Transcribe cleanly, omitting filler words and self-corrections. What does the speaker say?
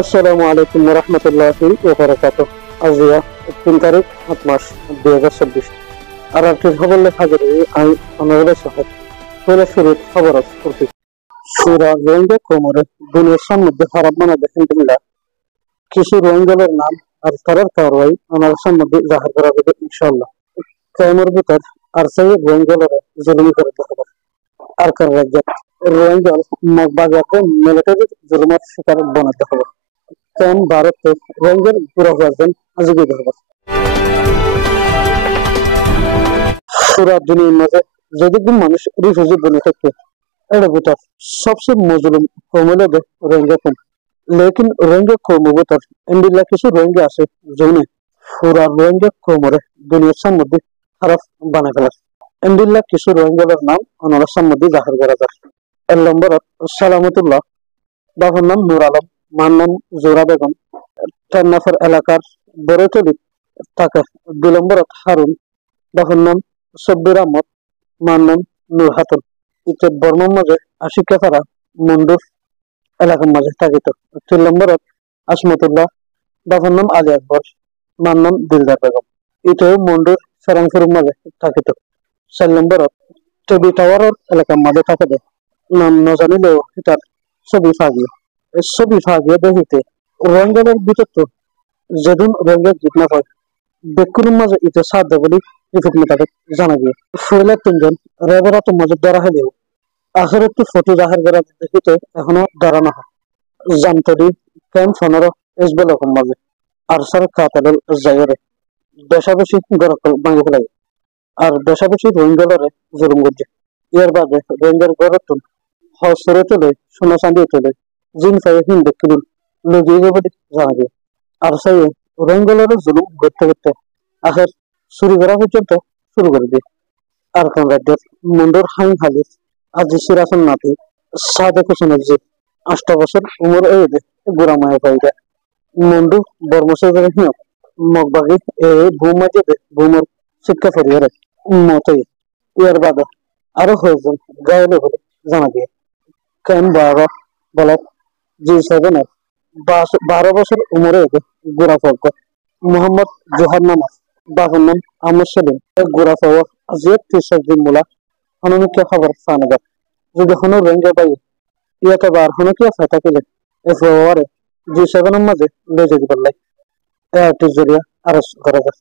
আসসালামু আলাইকুম রহমতুল্লাহি ওবারাকাতুহ। আজিয়া 3 তারিখ 7 মাস 2024 আর একটি খবর লেখা যাবে আমি অনুরোধ সাহেব পরে শুরু খবর করতে সুরা রোহিঙ্গা কোমরে দুনিয়ার সম্মুখে খারাপ মানা দেখেন বিল্লাহ কিছু রোহিঙ্গাদের নাম আর তারার কারওয়াই আমার সম্মুখে জাহির করা হবে ইনশাআল্লাহ। কায়মর ভিতর আর সেই রোহিঙ্গাদের জুলুম করে দেখাবে আর কার রাজ্য রোহিঙ্গা মগবাজারকে মিলিটারি জুলুমের শিকার বানাতে হবে। কারণ ভারতে রোহিঙ্গার পুরো ভার্জন আজকে দেখব পুরা দুনিয়ার মাঝে যদি মানুষ রিফিউজি বনে থাকে এটা ভিতর সবচেয়ে মজলুম কম হলো রোহিঙ্গা কম। লেকিন রোহিঙ্গা কম ভিতর ইন্ডিয়া কিছু রোহিঙ্গা আছে জনে পুরা রোহিঙ্গা কমরে দুনিয়ার সম্মুখে খারাপ বানায় ফেলা। ইন্ডিয়া কিছু রোহিঙ্গাদের নাম ওনার সম্মুখে জাহির করা যায়। 1 নম্বর সালামতুল্লাহ, বাবার নাম নূর আলম, মার নাম জোরা বেগম, টেন্নাফর এলাকার বড়তলি থাকে। 2 নম্বরত হারুন, বাবার নাম সব্বির আহমদ, মার নাম নূর হাতুন। ইতে বর্মার মাঝে আশিকাপাড়া মন্ডুর এলাকার মাঝে থাকিত। 3 নম্বরত আসমতুল্লাহ, বাবার নাম আলী আকবর, মার নাম দিলদার বেগম। ইতেও মন্ডুর সারাংপুরের মাঝে থাকিত। 4 নম্বরত টেবি টাওয়ারের এলাকার মাঝে থাকে নাম ন জানিলেও এটার ছবি ফাগিয়ে ছবি ফাগিয়ে দেখিতে রোহিঙ্গাদের ভিতর তো যেদিন রোহিঙ্গা গীত না পায় বেকুনের মাঝে ইতে সাধ্য বলি রিপোর্ট মোতাবেক জানা গিয়ে ফয়লা 3 জন রেবেরাত মাঝে ধরা হলেও আখের একটু ফটো জাহের করা দেখিতে এখনো ধরা না হয়। জামতরি ক্যাম্প 15 এসবেলকের মাঝে আরসার কাতালের জায়গায় বেশাবেশি গরকল ভাঙে ফেলাই আর বেশাবেশি রোহিঙ্গালরে জুলুম করছে। এর বাদে রোহিঙ্গার গড়ত হসরে তোলে সোনা চাঁদি তোলে জিন ফাই হিন্দু কিরিল লুকিয়ে যাবে জানা যায়। আর সেই রোহিঙ্গালরে জুলুম করতে করতে আখের চুরি করা পর্যন্ত শুরু করে দিয়ে। আর কোন রাজ্যের মন্ডুর হাইম হালিফ আজি সিরাসন নাতি সাদেক হোসেনের যে 8 বছর উমর এদে গোড়ামায়া পাইরা মন্ডু বর্মসের হিয় মগবাগি এ ভূমাজে ভূমর শিক্ষা ফেরিয়ারে মতই। এর বাদে আরো হয়েছেন গায়েলে বলে জানা যায়। ক্যাম্প 12 ব্লক G7 এর 12 বছর উমরে গোড়া ফক মোহাম্মদ জোহার নামাজ, বাবার নাম আহমদ সেলিম, গোড়া পাওয়া আজিয়াত তিসাদিন মোলা হনুমিকে খবর সানাগা যদি হনু রোহিঙ্গা পাই ইয়াতে বার হনুকিয়া ফাটা কেলে এফওয়ারে G7 এর মাঝে লেজে দিবার লাই এর জরিয়া আরস করা যায়।